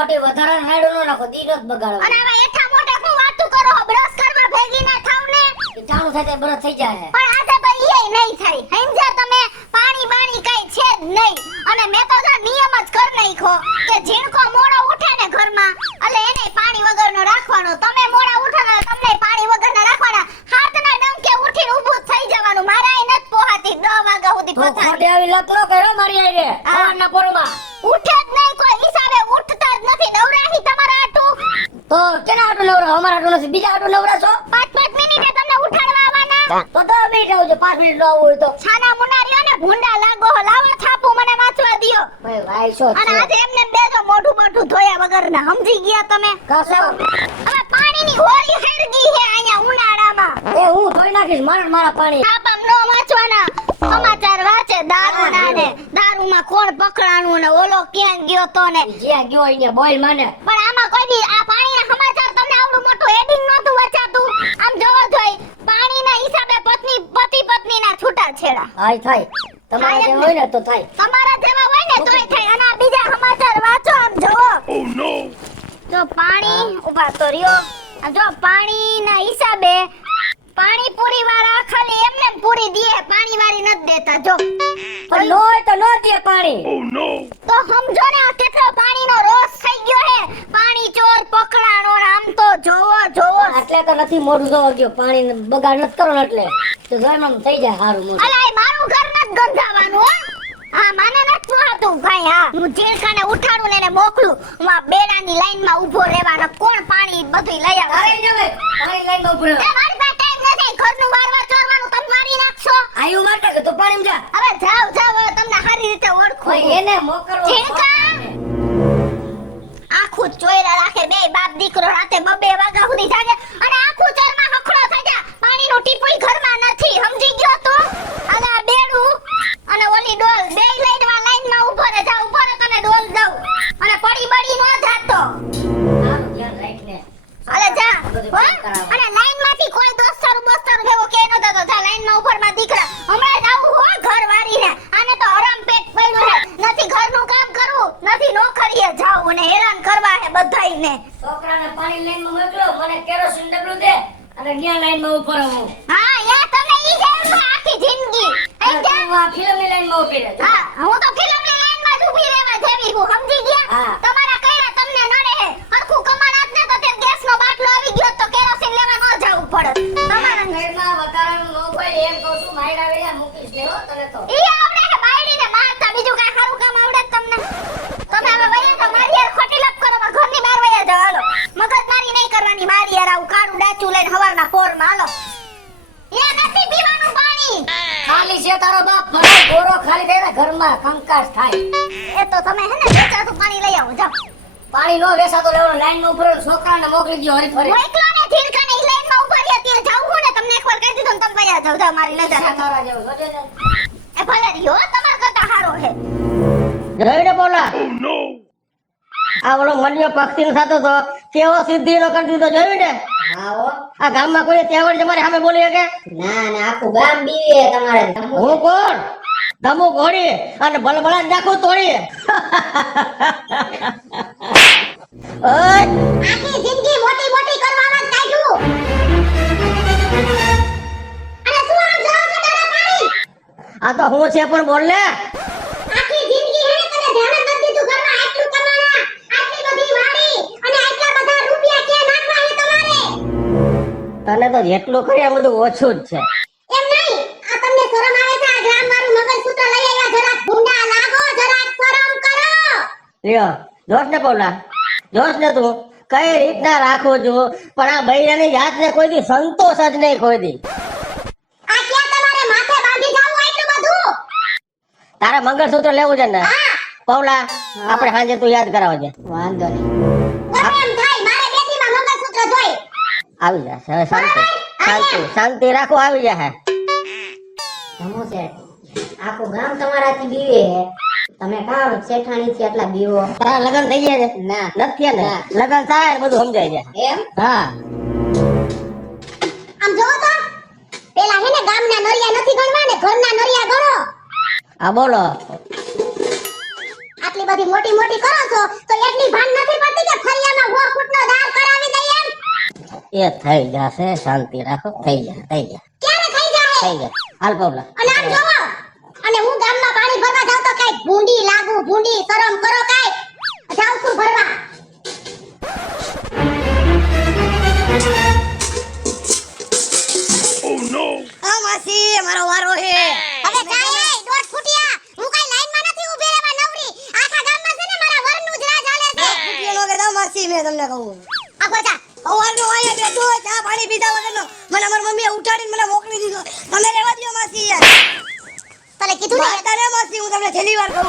ખોટી વધારે નાડો નો નાખો, દીનો જ બગાડો. અને હવે એઠા મોટા શું વાતું કરો, બ્રશ કરવા ભેગી ના થાવ ને. ચાલુ થાય તો બ્રશ થઈ જાય. પણ આજે ભાઈ એ નહીં થાય. સમજ્યા તમે? પાણી બાણી કઈ છે જ નહીં. અને મેં તો જો નિયમ જ કર નાખ્યો કે જીણકો મોડો ઉઠે ને ઘરમાં એટલે એને પાણી વગરનો રાખવાનો. તમે મોડા ઉઠો ને તમને પાણી વગરના રાખવાના. હાથના ડંકે ઉઠીને ઊભું થઈ જવાનું. મારા એ નત પોહાતી 10 વાગ્યા સુધી તો પથારી. ખોટી આવી લત નો કર્યો મારી આઈને. સવારના પોરમાં ઉઠે જ નહીં કોઈ હિસાબે, ઉઠતા જ નથી. નવરાહી તમારા આટું. તો કેના આટું નવરા? અમારા આટું નથી, બીજા આટું નવરા છો. 5-5 મિનિટે તમને ઉઠાડવા આવવાના. તો 10 મિનિટ આવજો, 5 મિનિટ નો આવવું હોય તો. છાના મુનારીઓ ને ભૂંડા લાગો. લાવો થાપું મને વાંચવા દિયો. ભાઈ ભાઈ શો અને આજે એમને બેજો મોઢું મોઢું ધોયા વગરના. સમજી ગયા તમે? કાસો હવે પાણીની હોળી હરગી હે અહીંયા ઉનાળામાં. એ હું ધોઈ નાખીશ મારા પાણી. થાપમ નો વાંચવાના. સમાચાર વાંચે દારૂના ને દારૂમાં કોણ પકડાણું ને ઓલો ક્યાં ગયો તો ને. જ્યાં ગયો અહીંયા બોલ માને. પણ આમાં કોઈ દી આ પાણીના સમાચાર તમને આવડું મોટું હેડિંગ નહોતું વચાતું. આમ જોવો જોઈ પાણીના હિસાબે પતિ પત્નીના છૂટાછેડા. હાય થાય. તમારા જેવા હોય ને તો થાય. તમારા જેવા હોય ને તોય થાય. અને આ બીજા સમાચાર વાંચો આમ જોવો. જો પાણી ઉભા તો રહ્યો. જો પાણીના હિસાબે પાણી પૂરી વાળા ખાલી એમને પૂરી દે, પાણી વાળી નથી દેતા. જો પણ નો હોય તો નો દે પાણી. તો સમજો ને આ કેટલો પાણીનો રોષ થઈ ગયો હે. પાણી ચોર પકડાણો. આમ તો જોવો એટલે તો નથી મોઢું જોવા ગયો. પાણી બગાડ નથી કરો ને એટલે તો જયમાં થઈ જાય સારું મોઢું. અલા મારું ઘર નથી ગંધાવાનું હો. હા મને નથી પોહાતું ભાઈ. હા હું જીણકાને ઉઠાડું ને એને મોકલું. હું આ બેડાની લાઈનમાં ઊભો રહેવાનો. કોણ પાણી બધું લઈ આવે? આવી જાવે પાણી લઈને ઉભો રહો. એ મારી પાસે ટાઈમ નથી. ઘરનું વારવા ચોરવાનું તમે મારી નાખશો. આયુ માટે કે તો પાણી જા. હવે જાવ હવે તમને સારી રીતે ઓળખો. એને મોકલવો. જીણકા આખું ચોયરા રાખે. બે બાપ દીકરો રાતે 2 વાગ્યા સુધી જાગે અને આખું ચરમાં હખડો થઈ જાય. પાણીનું ટીપુય ઘરમાં નથી. સમજી ગયો તો? અને આ બેડું અને ઓલી ડોલ બે લાઈનમાં ઊભો રહે. જા ઊભો રહે તને ડોલ દઉં. અને પડી નો જાતો. સારું ધ્યાન રાખને. અલે જા હો. અને લાઈનમાંથી કોઈ દોસ્તારું ભેગો કે ન થતો. જા લાઈનમાં ઉપરમાં દીકરા. હમણાં જ આવું હો ઘર વાળીને. આને તો હરામ પેટ પડ્યું છે. નથી ઘરનું કામ કરવું, નથી નોકરીએ જાવું અને હેરાન કરવા હે બધાયને. છોકરાને પાણી લઈને મોકલો, મને કેરોસીન ડબલું દે અને ન્યા લાઈનમાં ઉભો રહો. હા યા તમે ઈ જેવું છો આખી જિંદગી. હું આ ફિલ્મની લાઈનમાં ઊભી રહે. હા હું તો ફિલ્મની લાઈનમાં જ ઊભી રહેવા જેવી હું. સમજી ગયા? હા. તમારા કઈરા તમને નડે હે. હરખું કમાણા જ ને તો તે ગેસનો બાટલો આવી ગયો તો કેરોસીન લેવા ન જાવું પડે. તમારા ઘરમાં વધારાનું ન હોય એમ કહું છું. માયરા વેલા મૂકીશ ને હો તને તો. ઈ આવડે હે બાયડીને મારતા. બીજું કાઈ સારું કામ આવડે તમને? તમે હવે વયા તો મારી યાર ખોટી લપ કરો. ઘરની બહાર વયા જાવ. હાલો મગજમારી નહીં કરવાની. મારી યાર આવું કાળું ડાચું લઈને હવારના પોરમાં હાલો. એ નથી પીવાનું પાણી. ખાલી છે તારો બાપ ભલે ગોરો ખાલી થાય ને ઘરમાં કંકાસ થાય. એ તો તમે હે ને વેચાતું પાણી લઈ આવો. જાવ પાણી નો વેસાતો લેવાનો. લાઈનમાં ઉભો રહો. છોકરાને મોકલી દો હરી ફરી. મોકલો ને જીણકાને ઈ લાઈનમાં ઉભા રહ્યા ત્યાં જાવું ને. તમને એકવાર કહી દીધું ને તમે વયા જાવ. જાવ મારી નજર હે. તારા જેવો જોજે ને. એ ભલે રહ્યો તમાર કરતા હારો હે. જોઈને બોલા. આ ઓલો મન્યો પક્ષી નો થતો તો કેવો સિદ્ધિ નો કરી દીધો. જોયું ને? હા હો. આ ગામમાં કોઈ તેવડ તમારી સામે બોલી શકે? ના ના આખું ગામ બીવે તમારે. હું કોણ? ધમુ ઘોડી અને બલબલા નાખું તોડી. ઓય આખી જિંદગી મોટી કરવામાં જ કાઢ્યું. અને શું આમ જાવ છો તારા પાણી? આ તો હું છે પણ બોલ ને. આખી જિંદગી હે તને ધ્યાન જ નથી દીધું. ઘરમાં આટલું કમાણા, આટલી બધી વાડી અને આટલા બધા રૂપિયા ક્યાં નાખવા હે તમારે? તને તો જેટલું કરી આ બધું ઓછું જ છે. એમ નહીં. આ તમને શરમ આવે છે? આ ગ્રામ મારું મગજસૂત્ર લઈ આવ્યા. જરાક ભૂંડા લાગો, જરાક શરમ કરો. લ્યો જોશ ને બોલા. જોશ ને તું કઈ રીતના રાખું છું. પણ આ બૈરાની જાતને કોઈ દી સંતોષ જ નહીં કોઈ દી. આ ક્યાં તમારે માથે બાંધી જાવું આટલું બધું? તારે મંગળસૂત્ર લેવું છે ને? હા પૌલા આપણે સાંજે તું યાદ કરાવજે. વાંધો નહીં. ગમે એમ થાય મારે બેટીમાં મંગળસૂત્ર જોઈ. આવી જશે. હવે શાંતિ રાખો. આવી જશે. ધમુ શેઠ, આખું ગામ તમારાથી બીવે હે. તમે કામ શેઠાણી થી આટલા બીવો. તારા લગન થઈ ગયા છે? ના નથી ને? લગન થાય ને બધું સમજાય જાય. એમ. હા આમ જોવો તો પેલા હે ને ગામના નરિયા નથી ગણવા ને ઘરના નરિયા ગણો. હા બોલો. આટલી બધી મોટી મોટી કરો છો તો એટલી ભાન નથી પડતી કે ફરિયામાં 1 ફૂટનો દાર કરાવી દઈએ એમ? એ થઈ જશે, શાંતિ રાખો, થઈ જાય ક્યારે થઈ જાય? થઈ જાય. હાલ પગલા. અને આમ જોવો, અને હું ગામમાં પાણી ભરવા જાઉં તો કઈ ભૂંડી લાગુ, ભૂંડી શરમ કરો કઈ. જાઉં છું ભરવા. માસી મારો વારો હે. હવે જાય દોઢ ફૂટિયા. હું કઈ લાઈનમાં નથી ઊભી રહેવા નવરી. આખા ગામમાં છે ને મારા વરનું જ રાજ હાલે છે. ફૂટીનો કે દા માસી મેં તમને કહું. આ બોચા સવારનો આયા બેઠો ચા પાણી પીધા વગરનો મને મારી મમ્મીએ ઉઠાડીને મને મોકલી દીધો. તમે રહેવા દ્યો માસી યાર. તને કીધું ને તારે માસી હું તમને છેલ્લી વાર કહું.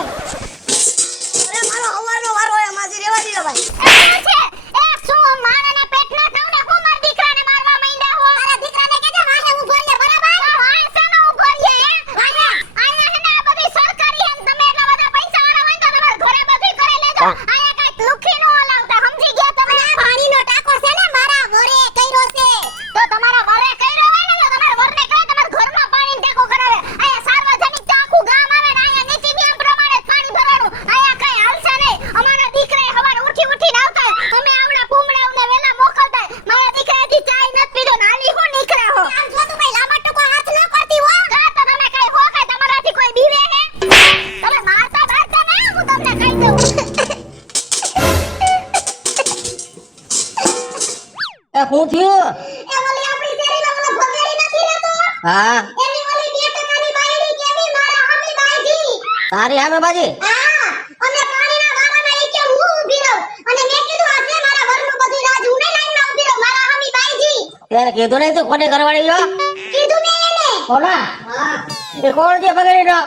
અરે મારો સવારનો વારો હે માસી, રહેવા દ્યો ભાઈ. એ છે એ શું મારાના પેટના થઉને હું માર દીકરાને મારવા માંડ્યા હો. તારા દીકરાને કેજે વાહે ઉભો રે બરાબર. તો વાહે સાનો ઉભો રે વાહે. આયા હે ને આ બધી સરકારી હે, તમે એટલા બધા પૈસા વાળા હોય તો તમાર ઘરે બધું કરી લેજો. આયા કાઈ લુખી નો લાવતા, સમજી ગયા તમે? પાણીનો ટાંકો છે ને મારા વરે કર્યો છે. તો તમારા વરે કર્યો હોય ને તો તમારા વરને કહે તમાર ઘરમાં પાણીનો ટાંકો કરાવે. આયા સાર્વજનિક તો આખું ગામ આવે ને આયા નીતિ નિયમ પ્રમાણે જ પાણી ભરવાનું. આયા કઈ હાલશે નહીં. અમારા દીકરાએ સવારે ઉઠીને આવતા અમે આવડા ભૂમડાઓને વેલા મોકલતા. મારા દીકરાથી ચાય નથી પીધો, નાલી હું નીકળે હો. આમ જો તું ભાઈ લાંબા ટૂંકો હાથ ન કરતી હો. કા તો તમે કઈ હો કે તમારાથી કોઈ બીવે હે? તમે મારતા મારતા ને હું તમને કહી દઉં. એ હું થયું? એ ઓલી આપણી શેરીમાં ઓલો ભગેડી નથી રહેતો? હા એની ઓલી 2 ટકાની બાયડી કેવી મારા હમી બાયજી. તારી સામે બાજી. હા, અને પાણીના વારામાં ઈ કે હું ઊભી રહું. અને મેં કીધું આ છે મારા વરનું બધું રાજ, હું નહીં લાઈનમાં ઊભી રહું મારા હમી બાયજી. તેને કીધું નહીં તું કોને કરવાડી જો? કીધું મેં એને. કોના? એ કોણ છે પકડીનો?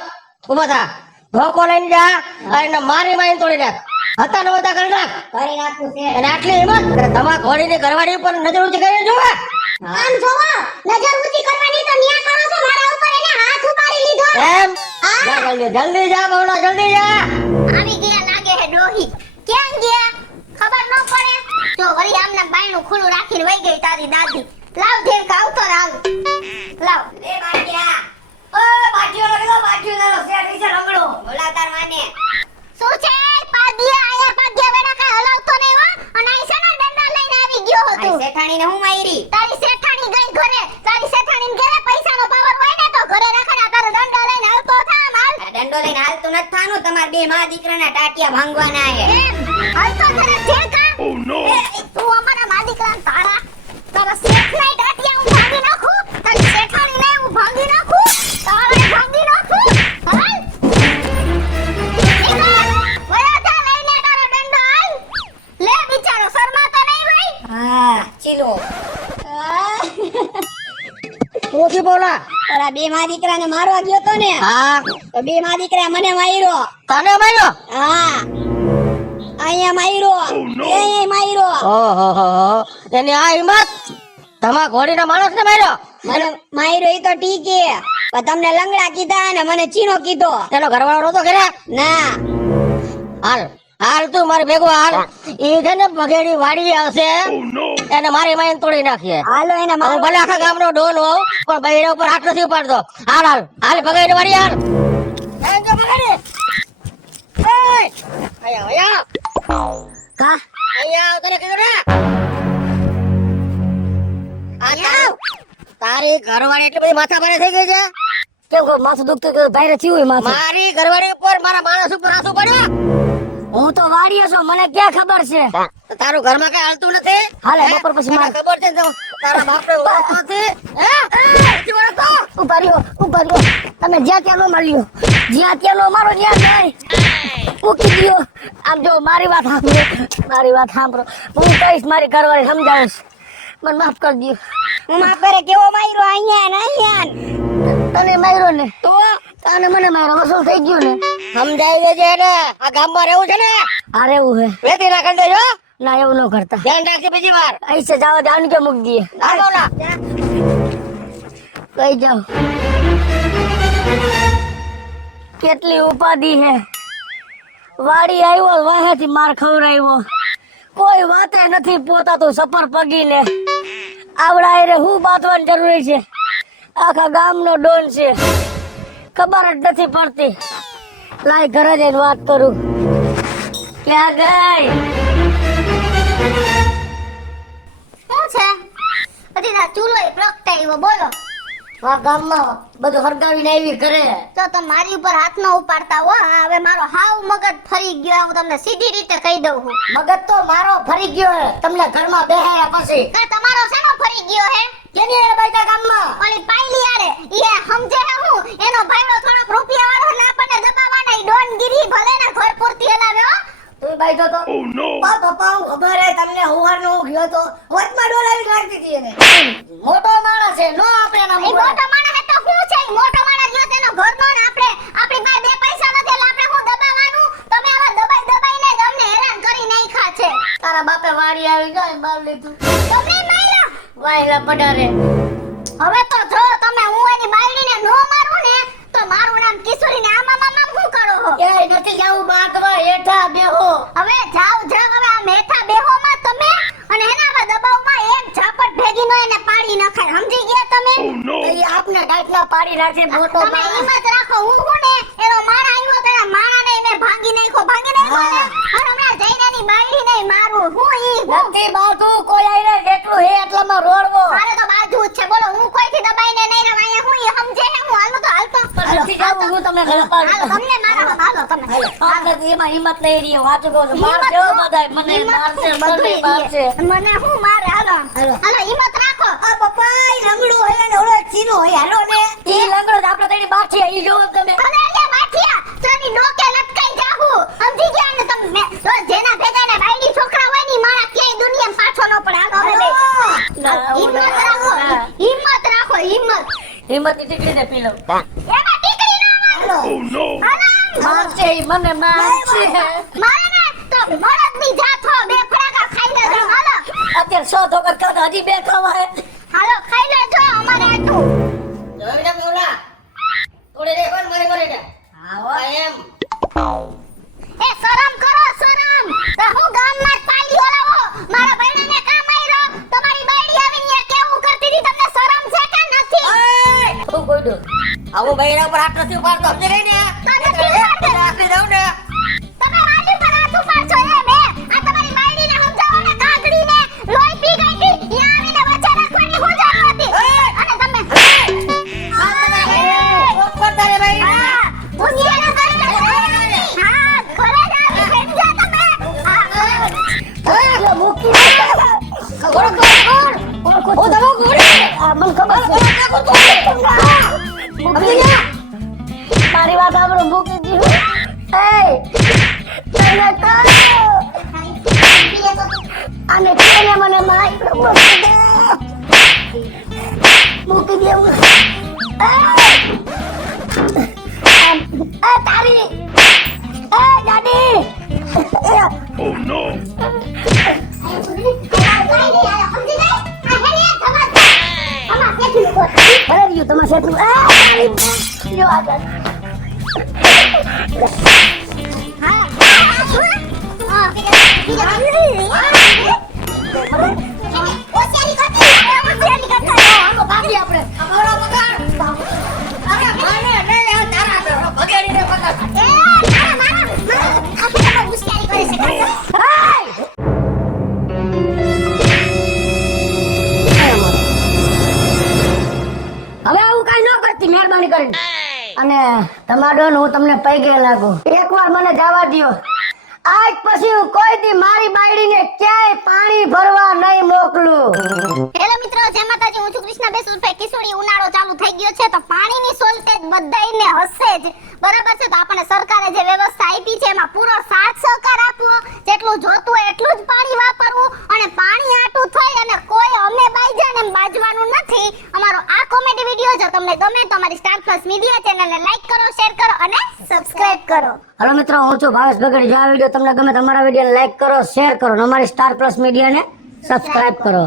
ઉભા થા. ધોકો લઈને જા અને મારી માઈને તોડી નાખ. હતા ન હતા કરી નાખ. કરી નાખું છે. અને આટલી હિંમત તમારા ઘોડીની ઘરવાળી ઉપર નજર ઊંચી કરી જોવે. આમ જોવો, નજર ઊંચી કરવાની તો ન્યા કરો છો, મારા ઉપર એને હાથ ઉપાડી લીધો. એમ હા. જા જલ્દી જા બવડા, જલ્દી જા. આવી ગયા લાગે હે ડોહી. ક્યાં ગયા? ખબર ન પડે. જો વળી આમના બાયણું ખુલ્લું રાખીને વઈ ગઈ તારી દાદી. લાવ ધેર આવતો રાવ. લાવ. એ બાટિયા. ઓ બાટિયો લગો, બાટિયો લગો. શેઠ વિશે રમણો. બોલા તાર માને. શું છે? પાદિયા આયા પાદિયા વેડા કઈ હલાવતો નહીં હો. અને આ શેનો દંડા લઈને આવી ગયો હતો? શેઠાણીને હું માયરી. તારી શેઠાણી ગઈ ઘરે. તારી શેઠાણીને ઘરે પૈસાનો પાવર હોય ને તો ઘરે રાખડા તારો દંડા લઈને આવતો થા માલ. દંડો લઈને હાલતું નથી થાનું. તમાર બે માં દીકરાના ટાટિયા ભાંગવાના હે. એમ હાલતો જરા ઠેકા. ઓ નો. તું અમારા મા દીકરાને તારા શેઠના ટાટિયા હું ભાંગી નાખું. તારી શેઠાણીને હું ભાંગી નાખું. તારે ભાંગી નાખું. હાલ. વયા જા લઈને તારો દંડો હાલ. લે બિચારો શરમાતો નહીં ભાઈ. હા ચીલો. ઓછી બોલા. તારા બે મા દીકરાને મારવા ગયો તો ને. હા તો બે મા દીકરા મને માર્યો. તને માર્યો? હા. અહીંયા માર્યો. અહીંયા માર્યો. ઓહો એની આ હિંમત. તમારા ઘોડીના માણસને માર્યો? મને માર્યો ઈ તો ઠીક હે. પણ તમને લંગડા કીધા અને મને ચીનો કીધો. તેનો ઘરવાળો નતો ઘરે? ના. હાલ તું મારી ભેગો હાલ. ઈ છે ને પગેડી વાડી આવશે એને મારી માઈને તોડી નાખીએ. હાલો એને હું મારો. ભલે આખા ગામનો ડોન હોઉં પણ બૈરા ઉપર હાથ નથી ઉપાડતો. હાલ હાલ હાલ પગેડી વાડી હાલ. એ જો પગેડી. એ આયા કા? આયા આવ તને કીધું ને. આયા તારી ઘરવાળી એટલી બધી માથા ભારે થઈ ગઈ છે. કેમ કો માથું દુખતું કે ભાઈરે થયું હોય માથું? મારી ઘરવાળી ઉપર મારા માણસ ઉપર હાથ ઉપાડ્યો. હું તો વાડીએ છું, મને ક્યાં ખબર છે? તારું ઘરમાં કઈ હાલતું નથી? હાલે, હે? બપોર પછી તને માર. ખબર છે ને તો તારા બાપને ઓળખતો નથી? હે? નથી ઓળખતો? ઉભા રહ્યો. તમે જ્યાં ત્યાં નો મળ્યો. જ્યાં ત્યાં નો મારો જ્યાં જાય. મૂકી દ્યો. આમ જો મારી વાત સાંભળો. હું કહીશ મારી ઘરવાળી સમજાવીશ. મને માફ કરી દ્યો. હું માફ કરે કેવો માર્યો અહીંયા ને અહીંયા. તને માર્યો ને તો તને મને માર્યો, વસૂલ થઈ ગયું ને. સમજાઈ દેજે ને. આ ગામમાં રહેવું છે ને આ રહેવું હે. વેતી ના કરી દેજો. ના એવું ન કરતા. ધ્યાન રાખજે બીજી વાર. અહીં છે જાવ જાન કે મૂકી દઈએ. ના બોલા. કઈ જાવ. કેટલી ઉપાધિ હે. વાડી આવ્યો વાહેથી માર ખવડાવ્યો. કોઈ વાતે નથી પોતાતું સફર પગીને. આવડા રે હું બાંધવાની જરૂરી છે? આખા ગામનો ડોન છે, ખબર જ નથી પડતી. લાય ઘરે જઈને વાત કરું. ક્યાં ગઈ? શું છે હજી ના ચૂલો પ્રગટાવ્યો બોલો આ ગામમાં બધું હરગાવીને આવી ઘરે. તો તમે મારી ઉપર હાથ ન ઉપાડતા હો હા, હવે મારો હાવ મગજ ફરી ગયો હું તમને સીધી રીતે કહી દઉં છું મગજ તો મારો ફરી ગયો હે તમને ઘરમાં બેહાયા પછી. કા તમારો શેનો ફરી ગયો હે કેની હારે બાઈતા ગામમાં? ઓલી પાયલી આરે ઈ સમજે હે હું એનો ભાઈડો થોડોક રૂપિયા વાળો ને આપણને દબાવવાના ઈ ડોનગીરી ભલે ને ઘર પૂરતી હલાવે હો તું બાઈતો તો પપ્પા હું ખબર હે તમને હુવારનો હું ગયો તો વચમાં ડોલાવી નાખી દીધી એને. મોટો માણસ છે નો આપણે ના ઈ મોટો માણસ હે તો શું છે ઈ મોટો માણસ જો તેનો ઘરનો ને આપણે આપણી પાસે બે પૈસા નથી એટલે આપણે હું દબાવવાનું તમે આવા દબાઈને જ અમને હેરાન કરી નાખ્યા છે તારા બાપે વાડી આવી ગઈ બાર લીધું તમે માર્યા વાયલા પડારે. હવે તો જો તમે હું એની બાયડીને નો મારું ને તો મારું નામ કિશોરીને આમાં મામા શું કરો છો એ નથી જાવું બાકવા હેઠા બેહો. હવે જાવ હવે આ મેઠા બેહોમાં તમે અને એના દબાવમાં એક ઝાપટ ભેગી નો એને પાડી નખાય સમજી ગયા તમે એ આપને ગાંઠલા પાડી રાખે મોટો તમે માણસ. હિંમત રાખો હું ને એનો માણા આવ્યો તેના માણાને મેં ભાંગી નાખ્યો ને હા. અને હમણાં જઈને એની બાયડીને મારું હું નથી બાજુ કોઈ આઈને જેટલું હે એટલામાં રોડવો. મારે તો બાજુ જ છે બોલો હું કોઈથી દબાઈને નહીં રહું અહીંયા હું ઈ સમજે હે હું હાલો તો હાલતો નથી જાવું હું તમને ઘરે પાડું. હાલો તમને મારો હાલો તમે આપણે એમાં હિંમત નહીં રહી વાંચું કહું છું. મારશે હો બધાય. મને મારશે મને મારશે. મને હું મારે હાલો હાલો હિંમત રાખો આ પપ્પા ઈ લંગડું હે ને ઓલો ચીનો હે હાલો ને. ઈ લંગડો જ આપણે તેની બાર છે ઈ જોવો તમે. કલેરિયા બાઠિયા તની ડોકે લટકાઈ જાહુ સમજી ગયા ને તમે તો જેના ભેગા ને બાયડી છોકરા હોય ની મારા ક્યાંય દુનિયામાં પાછો ન પડે હાલો હવે હિંમત રાખો હિંમત હિંમતની ટીકડીને પી લઉં. એમાં ટીકડી ના મારો મારશે ઈ મને મારશે. મારે ને તો મરદની જાત હો બે ફડાકા ખાઈ લેજો હાલો અત્યારે 100 ધોકર કાઢ હજી બે ખાવા હે. હાલો ખાઈ લેજો અમારે આટલું જોઈ ને ઓલા થોડી રે કોણ મારી કરે આવો એમ. એ શરમ કરો શરમ તો હું ગામમાં જ પાલી ઓલાવો મારા બહેનને કામ આયરો તમારી બાયડી આવીને કેવું કરતી હતી તમને શરમ છે કે નથી તું કોઈ દો આવો બૈરા પર હાથ નથી ઉપાડતો સમજે રે ને. રાખી દઉં ને. તમે વાડી પર હાથ ઉપાડશો બે આ તમારી બાયડીને સમજાવો ને કાગડીને લોહી પી ગઈ હતી યા આવીને વચ્ચે રાખવાની હું જરૂર હતી અને તમે કરતા રે ભાઈ. હા પુણ્યને કરીને હા ઘરે જ આવી સમજ્યા તમે એટલે મૂકી ઓ દવા ગોળી આ મન ખબર છે. મારી વાત સાંભળો મૂકી દીધું. એ તને કહો આને કેને મને મારી મૂકી દેવું. એ તારી એ દાદી ભલે ગયું તમારે સેટલું. લ્યો આગળ. ભાગી આપણે. અમારો પકડ. અરે મને લે તારા ભગાડીને પકડ. હવે આવું કઈ ન કરતી મહેરબાની કરીને. અને તમારો હું તમને પૈગે લાગુ એકવાર મને જવા દ્યો. આજ પછી હું કોઈ દી મારી બાયડીને ક્યાંય પાણી ભરવા નહીં મોકલું. હેલો મિત્રો જય માતાજી હું છું કૃષ્ણા બેસ ઉર્ફે કિશોરી ઉનાળો ચાલુ થઈ ગયો છે તો પાણીની શોર્ટેજ બધાયને હશે જ બરાબર છે તો આપણને સરકારે જે વ્યવસ્થા આપી છે એમાં પૂરો સાથ સહકાર આપવો જેટલું જોતું હોય એટલું જ પાણી વાપરવું અને પાણી આટું થઈ અને કોઈ અમે બાઈજાને એમ બાજવાનું નથી. અમારો આ કોમેડી વિડિયો જો તમને ગમે તો અમારી સ્ટાર પ્લસ મીડિયા ચેનલને લાઈક કરો શેર કરો અને સબસ્ક્રાઇબ કરો. હેલો મિત્રો હું છું ભાવેશ બગડી. જો આ વિડિયો તમને ગમે તમારા વિડિયોને લાઈક કરો શેર કરો અને અમારી સ્ટાર પ્લસ મીડિયાને સબસ્ક્રાઇબ કરો.